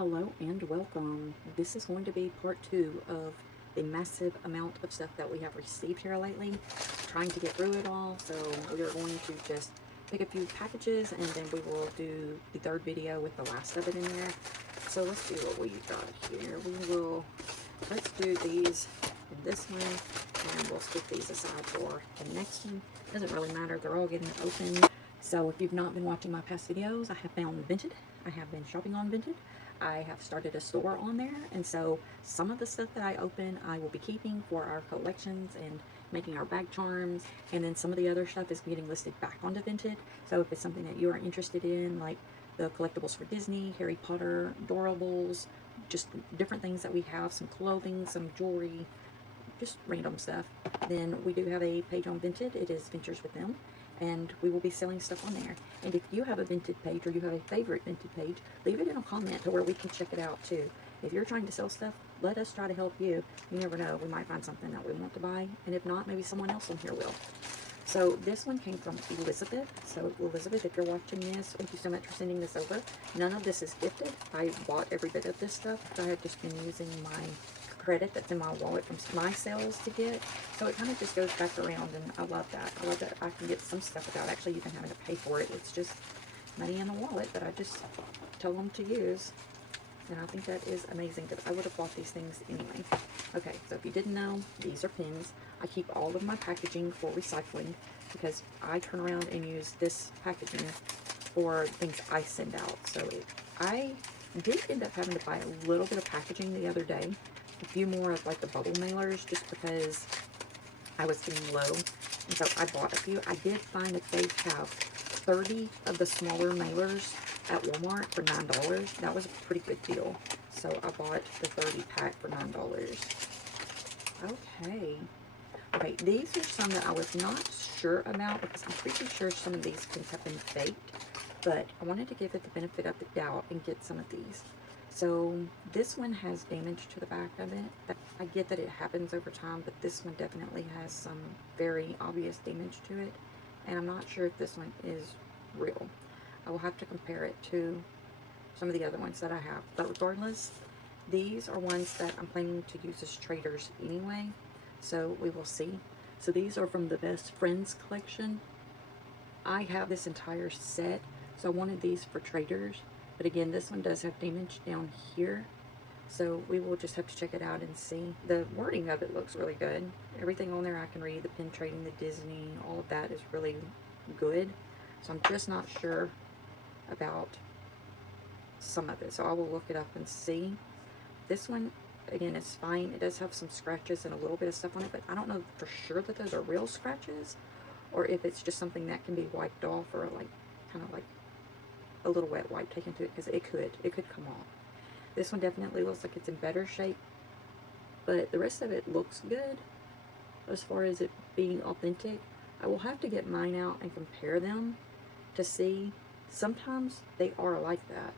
Hello and welcome. This is going to be part 2 of the massive amount of stuff that we have received here lately. Trying to get through it all, so we are going to just pick a few packages and then we will do the third video with the last of it in there. So let's see what we got here. Let's do these in this one and we'll stick these aside for the next one. Doesn't really matter, they're all getting open. So if you've not been watching my past videos, I have found Vinted. I have been shopping on Vinted. I have started a store on there, and so some of the stuff that I open I will be keeping for our collections and making our bag charms, and then some of the other stuff is getting listed back onto Vinted. So if it's something that you are interested in, like the collectibles for Disney, Harry Potter, Doorables, just different things that we have, some clothing, some jewelry, just random stuff, then we do have a page on Vinted. It is VenturesWithM, and we will be selling stuff on there. And if you have a Vinted page or you have a favorite Vinted page, leave it in a comment to where we can check it out too. If you're trying to sell stuff, let us try to help you. You never know, we might find something that we want to buy, and if not, maybe someone else on here will. So this one came from Elizabeth. So Elizabeth, if you're watching this, thank you so much for sending this over. None of this is gifted. I bought every bit of this stuff. I have just been using my credit that's in my wallet from my sales to get. So it kind of just goes back around, and I love that. I love that I can get some stuff without actually even having to pay for it. It's just money in the wallet that I just tell them to use. And I think that is amazing because I would have bought these things anyway. Okay, so if you didn't know, these are pins. I keep all of my packaging for recycling because I turn around and use this packaging for things I send out. So I did end up having to buy a little bit of packaging the other day. A few more of like the bubble mailers just because I was getting low. And so I bought a few. I did find that they have 30 of the smaller mailers at Walmart for $9. That was a pretty good deal. So I bought the 30 pack for $9. Okay, these are some that I was not sure about because I'm pretty sure some of these pins have been faked, but I wanted to give it the benefit of the doubt and get some of these. So this one has damage to the back of it. I get that it happens over time, but this one definitely has some very obvious damage to it, and I'm not sure if this one is real. I will have to compare it to some of the other ones that I have, but regardless, these are ones that I'm planning to use as traders anyway, so we will see. So these are from the Best Friends collection. I have this entire set, so I wanted these for traders, but again, this one does have damage down here, so we will just have to check it out and see. The wording of it looks really good. Everything on there I can read, the pin trading, the Disney, all of that is really good, so I'm just not sure about some of it, so I will look it up and see. This one, again, is fine. It does have some scratches and a little bit of stuff on it, but I don't know for sure that those are real scratches or if it's just something that can be wiped off or like kind of like a little wet wipe taken to it, because it could come off. This one definitely looks like it's in better shape, but the rest of it looks good as far as it being authentic. I will have to get mine out and compare them to see. Sometimes they are like that,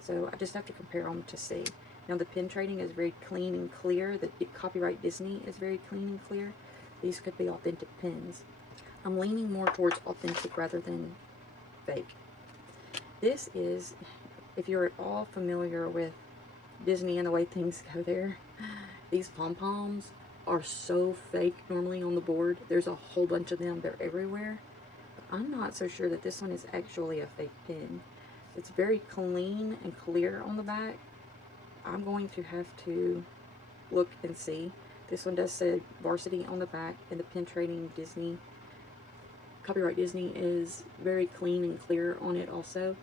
so I just have to compare them to see. Now the pin trading is very clean and clear. The copyright Disney is very clean and clear. These could be authentic pins. I'm leaning more towards authentic rather than fake. This is, if you're at all familiar with Disney and the way things go there, these pom-poms are so fake normally on the board. There's a whole bunch of them. They're everywhere. But I'm not so sure that this one is actually a fake pin. It's very clean and clear on the back. I'm going to have to look and see. This one does say Varsity on the back, and the pin trading Disney, copyright Disney, is very clean and clear on it also.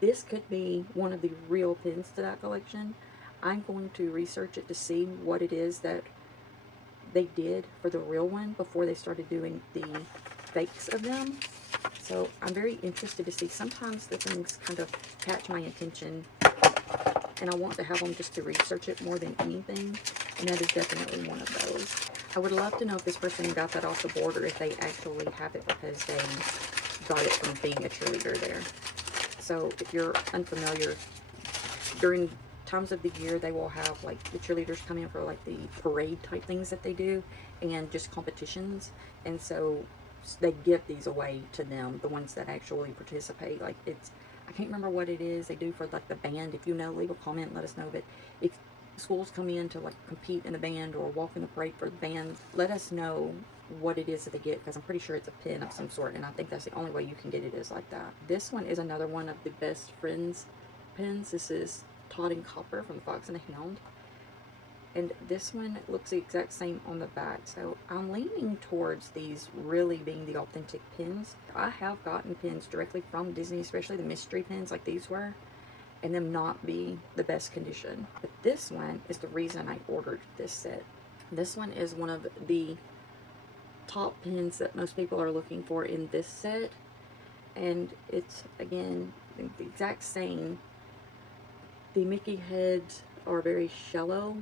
This could be one of the real pins to that collection. I'm going to research it to see what it is that they did for the real one before they started doing the fakes of them. So I'm very interested to see. Sometimes the things kind of catch my attention and I want to have them just to research it more than anything, and that is definitely one of those. I would love to know if this person got that off the board or if they actually have it because they got it from being a cheerleader there. So if you're unfamiliar, during times of the year they will have like the cheerleaders come in for like the parade type things that they do and just competitions, and so they give these away to them, the ones that actually participate. Like, it's I can't remember what it is they do for like the band. If you know, leave a comment and let us know. But if schools come in to like compete in the band or walk in the parade for the band, let us know what it is that they get, because I'm pretty sure it's a pin of some sort, and I think that's the only way you can get it is like that. This one is another one of the Best Friends pins. This is Todd and Copper from the Fox and the Hound, and this one looks the exact same on the back. So I'm leaning towards these really being the authentic pins. I have gotten pins directly from Disney, especially the mystery pins like these were, and them not be the best condition. But this one is the reason I ordered this set. This one is one of the top pins that most people are looking for in this set, and it's again the exact same. The Mickey heads are very shallow.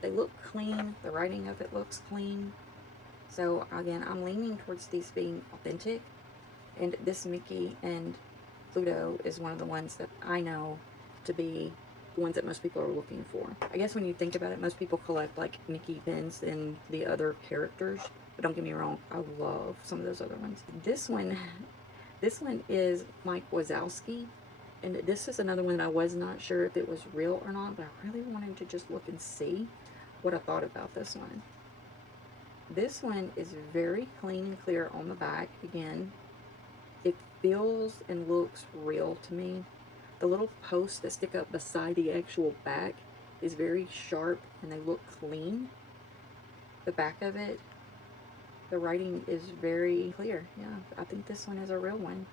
They look clean. The writing of it looks clean. So again, I'm leaning towards these being authentic, and this Mickey and Pluto is one of the ones that I know to be the ones that most people are looking for. I guess when you think about it, most people collect like Mickey pins and the other characters, but don't get me wrong, I love some of those other ones. This one is Mike Wazowski, and this is another one that I was not sure if it was real or not, but I really wanted to just look and see what I thought about this one. This one is very clean and clear on the back. Again, it feels and looks real to me. The little posts that stick up beside the actual back is very sharp and they look clean. The back of it, the writing is very clear. Yeah, I think this one is a real one.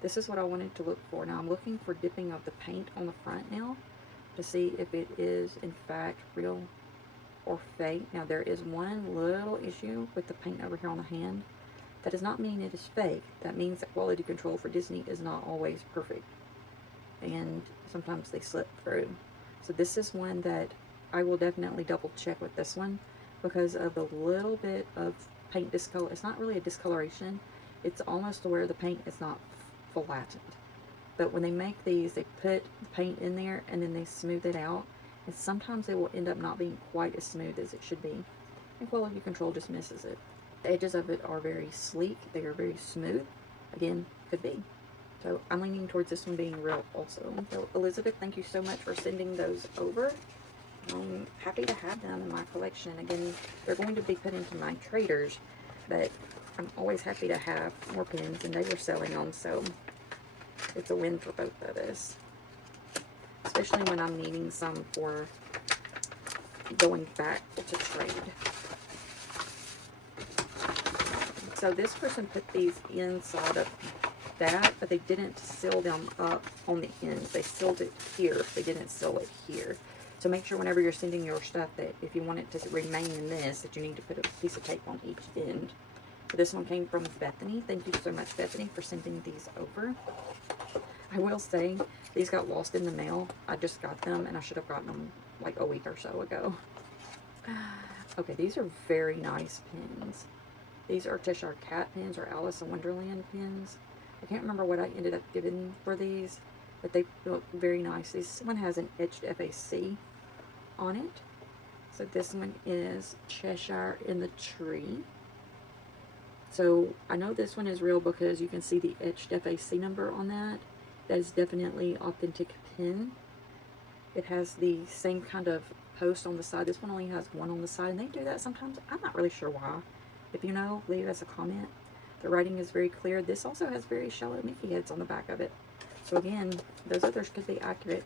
This is what I wanted to look for. Now I'm looking for dipping of the paint on the front now to see if it is in fact real or fake. Now there is one little issue with the paint over here on the hand. That does not mean it is fake. That means that quality control for Disney is not always perfect, and sometimes they slip through. So this is one that I will definitely double check with this one because of the little bit of paint discolor. It's not really a discoloration. It's almost to where the paint is not flattened. But when they make these, they put the paint in there and then they smooth it out. And sometimes it will end up not being quite as smooth as it should be. And quality control just misses it. The edges of it are very sleek. They are very smooth. Again, could be. So I'm leaning towards this one being real also. So Elizabeth, thank you so much for sending those over. I'm happy to have them in my collection. Again, they're going to be put into my traders, but I'm always happy to have more pins, and they were selling them, so it's a win for both of us. Especially when I'm needing some for going back to trade. So this person put these inside of that, but they didn't seal them up on the ends. They sealed it here. They didn't seal it here. So make sure whenever you're sending your stuff that if you want it to remain in this, that you need to put a piece of tape on each end. So this one came from Bethany. Thank you so much, Bethany, for sending these over. I will say, these got lost in the mail. I just got them, and I should have gotten them like a week or so ago. Okay, these are very nice pins. These are Cheshire Cat pins or Alice in Wonderland pins. I can't remember what I ended up giving for these, but they look very nice. This one has an etched FAC on it. So this one is Cheshire in the Tree. So I know this one is real because you can see the etched FAC number on that. That is definitely authentic pin. It has the same kind of post on the side. This one only has one on the side, and they do that sometimes. I'm not really sure why. If you know, leave us a comment. The writing is very clear. This also has very shallow Mickey heads on the back of it. So again, those others could be accurate.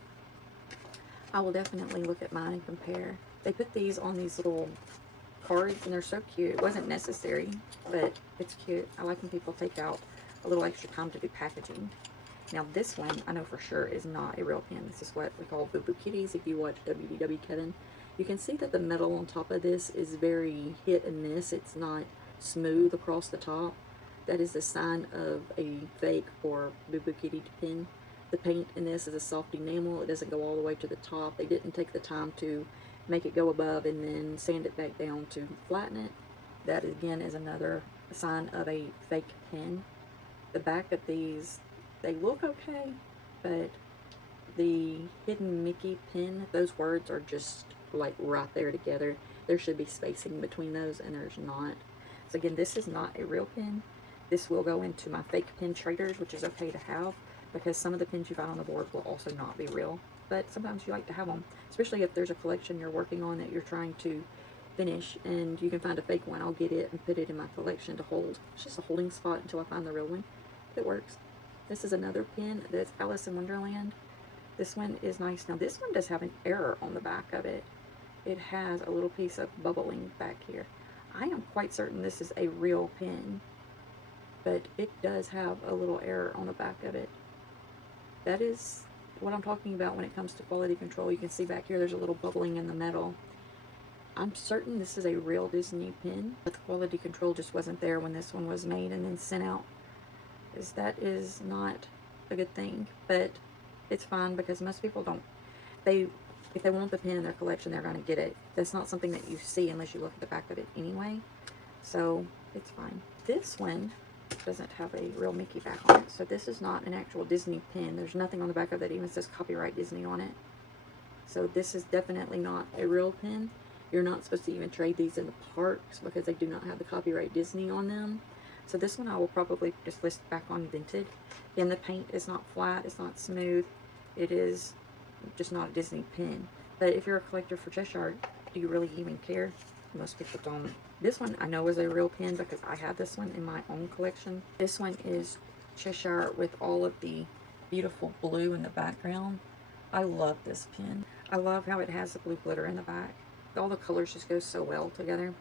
I will definitely look at mine and compare. They put these on these little cards, and they're so cute. It wasn't necessary, but it's cute. I like when people take out a little extra time to do packaging. Now this one, I know for sure, is not a real pin. This is what we call Boo Boo Kitties if you watch WDW Kevin. You can see that the metal on top of this is very hit and miss. It's not smooth across the top. That is a sign of a fake or Boo Boo Kitty pin. The paint in this is a soft enamel. It doesn't go all the way to the top. They didn't take the time to make it go above and then sand it back down to flatten it. That again is another sign of a fake pin. The back of these, they look okay, but the hidden Mickey pin, those words are just like right there together. There should be spacing between those, and there's not. So again, this is not a real pin. This will go into my fake pin traders, which is okay to have, because some of the pins you find on the board will also not be real. But sometimes you like to have them, especially if there's a collection you're working on that you're trying to finish and you can find a fake one. I'll get it and put it in my collection to hold. It's just a holding spot until I find the real one. It works. This is another pin that's Alice in Wonderland. This one is nice. Now this one does have an error on the back of it. It has a little piece of bubbling back here. I am quite certain this is a real pin, but it does have a little error on the back of it. That is what I'm talking about when it comes to quality control. You can see back here there's a little bubbling in the metal. I'm certain this is a real Disney pin, but the quality control just wasn't there when this one was made and then sent out. That is not a good thing, but it's fine because most people don't. If they want the pin in their collection, they're going to get it. That's not something that you see unless you look at the back of it anyway, so it's fine. This one doesn't have a real Mickey back on it, so this is not an actual Disney pin. There's nothing on the back of it that even says copyright Disney on it. So this is definitely not a real pin. You're not supposed to even trade these in the parks because they do not have the copyright Disney on them. So this one I will probably just list back on Vinted. And the paint is not flat, it's not smooth. It is just not a Disney pin. But if you're a collector for Cheshire, do you really even care? Most people don't. This one I know is a real pin because I have this one in my own collection. This one is Cheshire with all of the beautiful blue in the background. I love this pin. I love how it has the blue glitter in the back. All the colors just go so well together.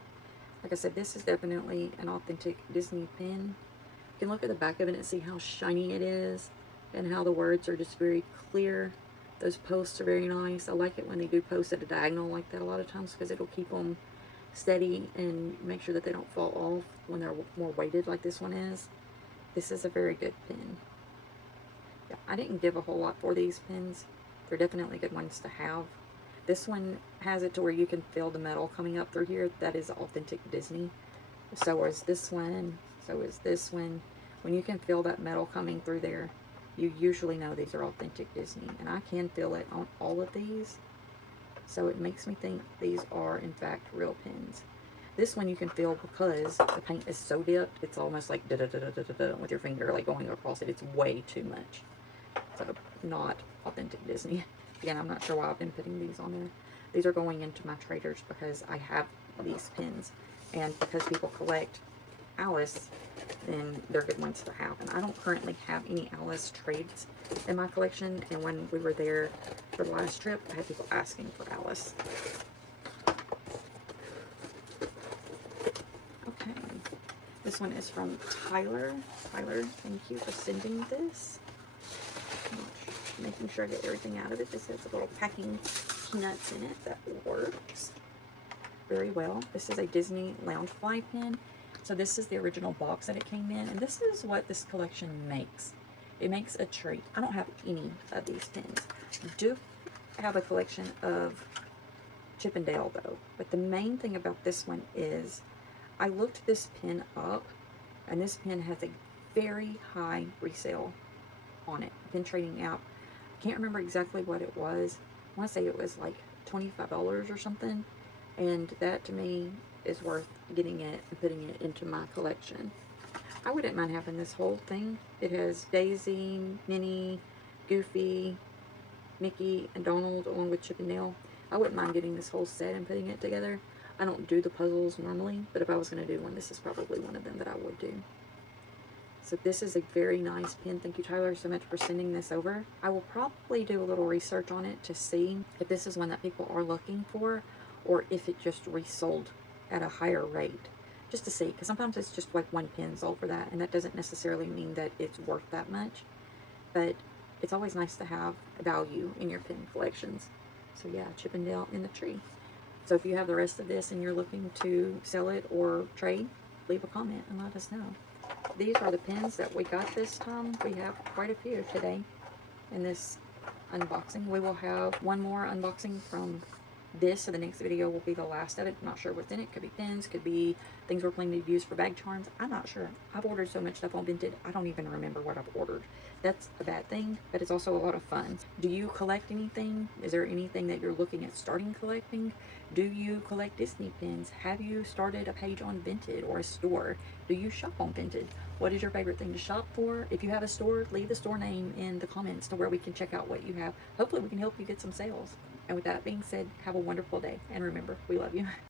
Like I said, this is definitely an authentic Disney pin. You can look at the back of it and see how shiny it is and how the words are just very clear. Those posts are very nice. I like it when they do post at a diagonal like that a lot of times because it'll keep them steady and make sure that they don't fall off when they're more weighted like this one is. This is a very good pin. Yeah, I didn't give a whole lot for these pins. They're definitely good ones to have. This one has it to where you can feel the metal coming up through here. That is authentic Disney. So is this one. So is this one. When you can feel that metal coming through there, you usually know these are authentic Disney. And I can feel it on all of these. So it makes me think these are, in fact, real pins. This one you can feel because the paint is so dipped. It's almost like da-da-da-da-da-da with your finger like going across it. It's way too much. So not authentic Disney. Again, I'm not sure why I've been putting these on there. These are going into my traders because I have these pins. And because people collect Alice, then they're good ones to have. And I don't currently have any Alice trades in my collection. And when we were there for the last trip, I had people asking for Alice. Okay. This one is from Tyler. Tyler, thank you for sending this. Making sure I get everything out of it. This has a little packing peanuts in it that works very well. This is a Disney Loungefly pin. So this is the original box that it came in, and this is what this collection makes. It makes a treat. I don't have any of these pins. I do have a collection of Chip and Dale though, but the main thing about this one is I looked this pin up, and this pin has a very high resale on it. Pin trading app. Can't remember exactly what it was. I want to say it was like $25 or something, and that to me is worth getting it and putting it into my collection. I wouldn't mind having this whole thing. It has Daisy, Minnie, Goofy, Mickey, and Donald along with Chip and Dale. I wouldn't mind getting this whole set and putting it together. I don't do the puzzles normally, but if I was going to do one, this is probably one of them that I would do. So this is a very nice pin. Thank you, Tyler, so much for sending this over. I will probably do a little research on it to see if this is one that people are looking for or if it just resold at a higher rate. Just to see, because sometimes it's just like one pin sold for that, and that doesn't necessarily mean that it's worth that much. But it's always nice to have value in your pin collections. So yeah, Chip and Dale in the tree. So if you have the rest of this and you're looking to sell it or trade, leave a comment and let us know. These are the pins that we got this time. We have quite a few today in this unboxing. We will have one more unboxing from this, so the next video will be the last of it. I'm not sure what's in it. Could be pins, could be things we're planning to use for bag charms. I'm not sure. I've ordered so much stuff on Vinted, I don't even remember what I've ordered. That's a bad thing, but it's also a lot of fun. Do you collect anything? Is there anything that you're looking at starting collecting? Do you collect Disney pins? Have you started a page on Vinted or a store? Do you shop on Vinted? What is your favorite thing to shop for? If you have a store, leave the store name in the comments to where we can check out what you have. Hopefully we can help you get some sales. And with that being said, have a wonderful day. And remember, we love you.